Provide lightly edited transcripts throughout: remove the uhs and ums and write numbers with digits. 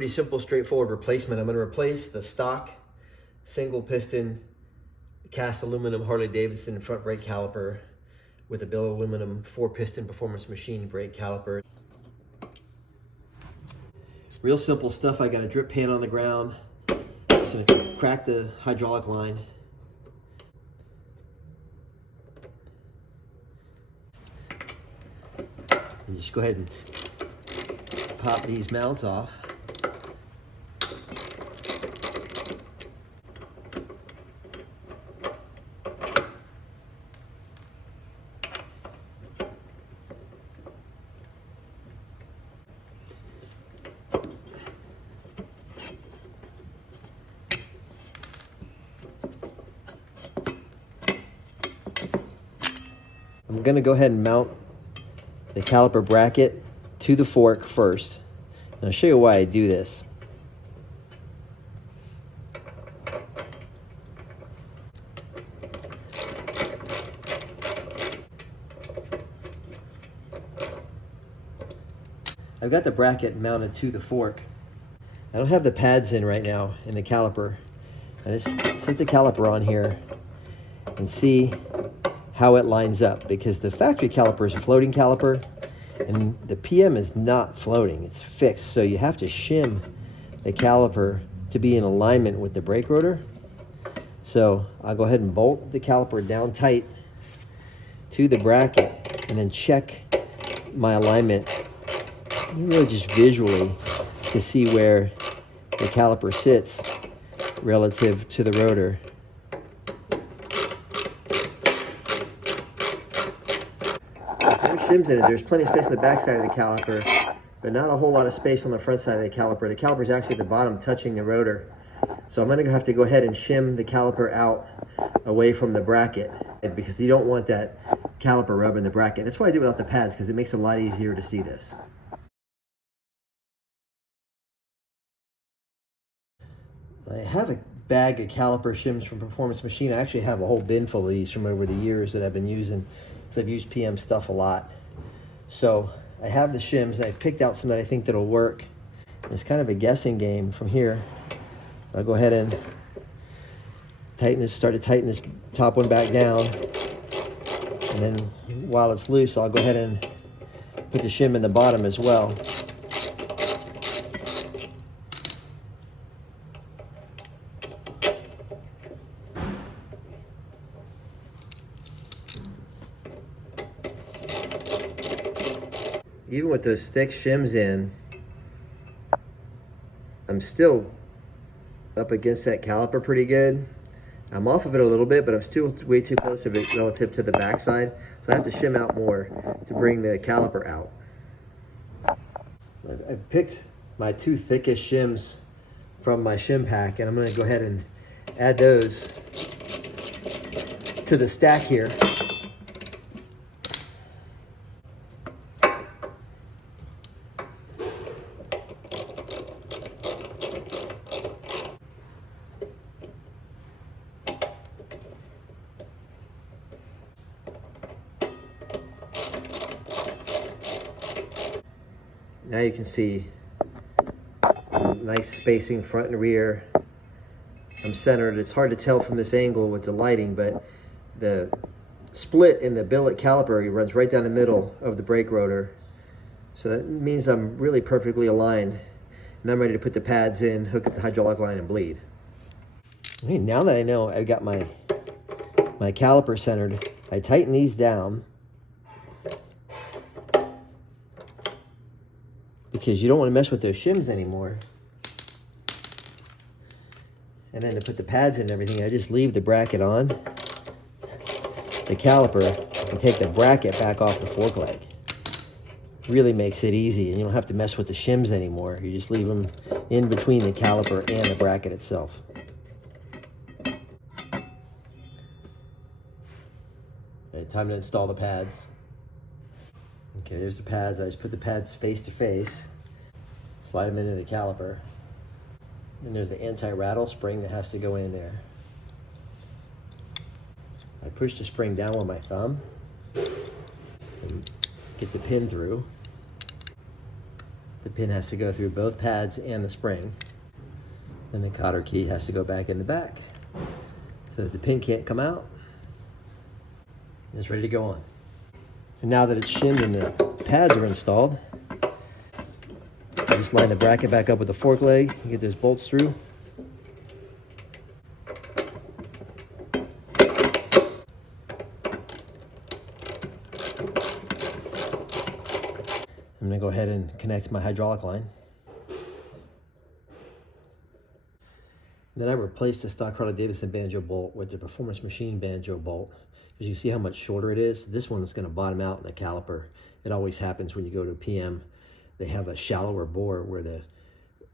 pretty simple, straightforward replacement. I'm going to replace the stock single piston cast aluminum Harley Davidson front brake caliper with a billet aluminum 4-piston performance machine brake caliper. Real simple stuff. I got a drip pan on the ground. Just going to crack the hydraulic line. And just go ahead and pop these mounts off. I'm going to go ahead and mount the caliper bracket to the fork first. And I'll show you why I do this. I've got the bracket mounted to the fork. I don't have the pads in right now in the caliper. I just set the caliper on here and see how it lines up, because the factory caliper is a floating caliper and the PM is not floating, it's fixed. So you have to shim the caliper to be in alignment with the brake rotor. So I'll go ahead and bolt the caliper down tight to the bracket and then check my alignment really just visually to see where the caliper sits relative to the rotor. Shims in it. There's plenty of space on the back side of the caliper, but not a whole lot of space on the front side of the caliper. The caliper is actually at the bottom touching the rotor. So I'm going to have to go ahead and shim the caliper out away from the bracket, because you don't want that caliper rubbing the bracket. That's why I do it without the pads, because it makes it a lot easier to see this. I have a bag of caliper shims from Performance Machine. I actually have a whole bin full of these from over the years that I've been using, because I've used PM stuff a lot. So I have the shims and I've picked out some that I think that'll work. It's kind of a guessing game from here. I'll go ahead and start to tighten this top one back down. And then while it's loose, I'll go ahead and put the shim in the bottom as well. Even with those thick shims in, I'm still up against that caliper pretty good. I'm off of it a little bit, but I'm still way too close to it relative to the backside. So I have to shim out more to bring the caliper out. I've picked my 2 thickest shims from my shim pack, and I'm gonna go ahead and add those to the stack here. Now you can see nice spacing front and rear. I'm centered. It's hard to tell from this angle with the lighting, but the split in the billet caliper runs right down the middle of the brake rotor. So that means I'm really perfectly aligned. And I'm ready to put the pads in, hook up the hydraulic line, and bleed. Okay, now that I know I've got my caliper centered, I tighten these down, because you don't want to mess with those shims anymore. And then to put the pads in and everything, I just leave the bracket on the caliper and take the bracket back off the fork leg. Really makes it easy, and you don't have to mess with the shims anymore. You just leave them in between the caliper and the bracket itself. Okay, time to install the pads. Okay, there's the pads. I just put the pads face to face, slide them into the caliper. And there's the anti-rattle spring that has to go in there. I push the spring down with my thumb and get the pin through. The pin has to go through both pads and the spring. And the cotter key has to go back in the back so that the pin can't come out. It's ready to go on. And now that it's shimmed and the pads are installed, just line the bracket back up with the fork leg and get those bolts through. I'm going to go ahead and connect my hydraulic line. And then I replaced the stock Harley-Davidson banjo bolt with the Performance Machine banjo bolt. As you see how much shorter it is, this one is going to bottom out in the caliper. It always happens when you go to PM. They have a shallower bore where the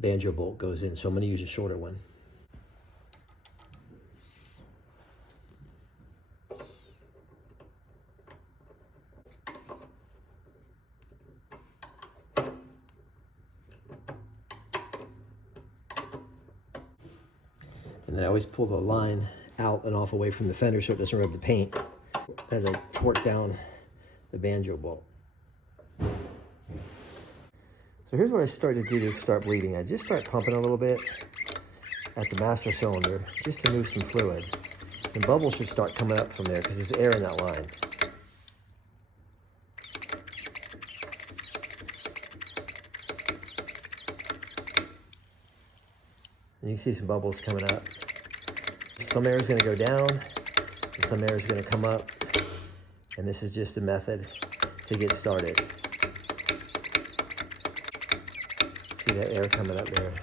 banjo bolt goes in, so I'm going to use a shorter one. And then I always pull the line out and off away from the fender so it doesn't rub the paint as I torque down the banjo bolt. So here's what I started to do to start bleeding. I just start pumping a little bit at the master cylinder just to move some fluid. And bubbles should start coming up from there because there's air in that line. And you can see some bubbles coming up. Some air is going to go down, and some air is going to come up. And this is just a method to get started. See that air coming up there.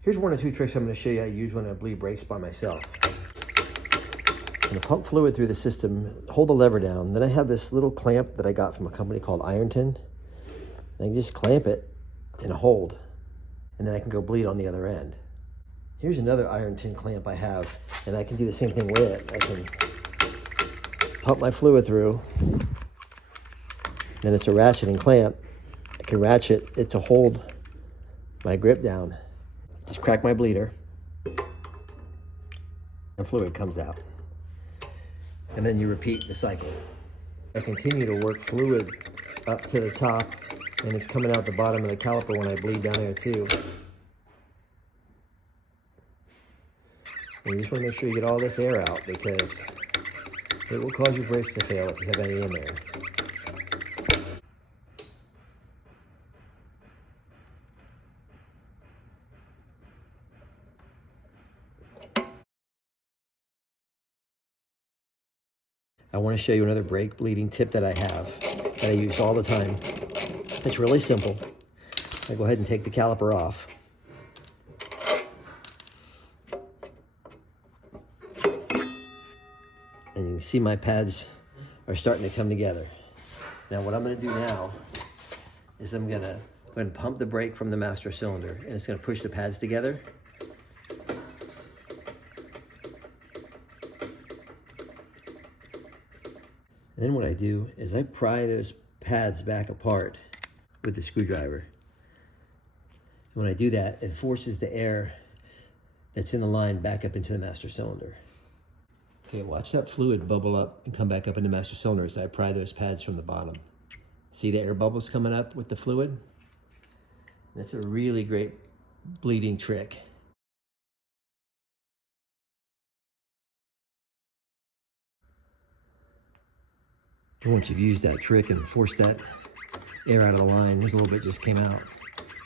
Here's one or two tricks I'm going to show you I use when I bleed brakes by myself. I'm going to pump fluid through the system, hold the lever down. Then I have this little clamp that I got from a company called Ironton. I can just clamp it and hold, and then I can go bleed on the other end. Here's another Ironton clamp I have, and I can do the same thing with it. I can pump my fluid through, then it's a ratcheting clamp. I can ratchet it to hold my grip down. Just crack my bleeder, and fluid comes out. And then you repeat the cycle. I continue to work fluid up to the top, and it's coming out the bottom of the caliper when I bleed down there too. And you just want to make sure you get all this air out because it will cause your brakes to fail if you have any in there. I want to show you another brake bleeding tip that I have that I use all the time. It's really simple. I go ahead and take the caliper off. And you can see my pads are starting to come together. Now what I'm going to do now is I'm going to go ahead and pump the brake from the master cylinder, and it's going to push the pads together. And then what I do is I pry those pads back apart with the screwdriver. And when I do that, it forces the air that's in the line back up into the master cylinder. Okay, watch that fluid bubble up and come back up in the master cylinder as I pry those pads from the bottom. See the air bubbles coming up with the fluid? That's a really great bleeding trick. And once you've used that trick and forced that air out of the line, there's a little bit just came out.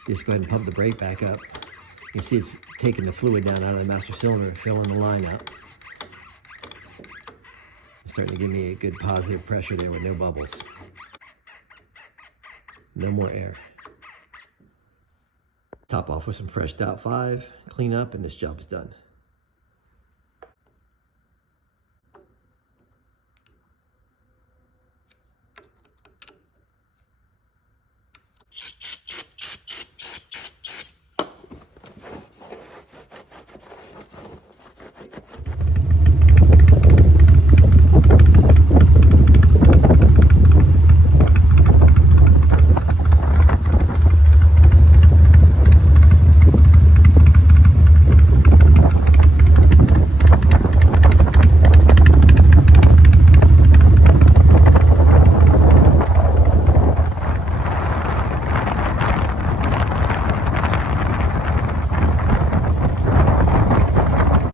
Just go ahead and pump the brake back up. You can see it's taking the fluid down out of the master cylinder and filling the line up. It's starting to give me a good positive pressure there with no bubbles. No more air. Top off with some fresh .5, clean up, and this job's done.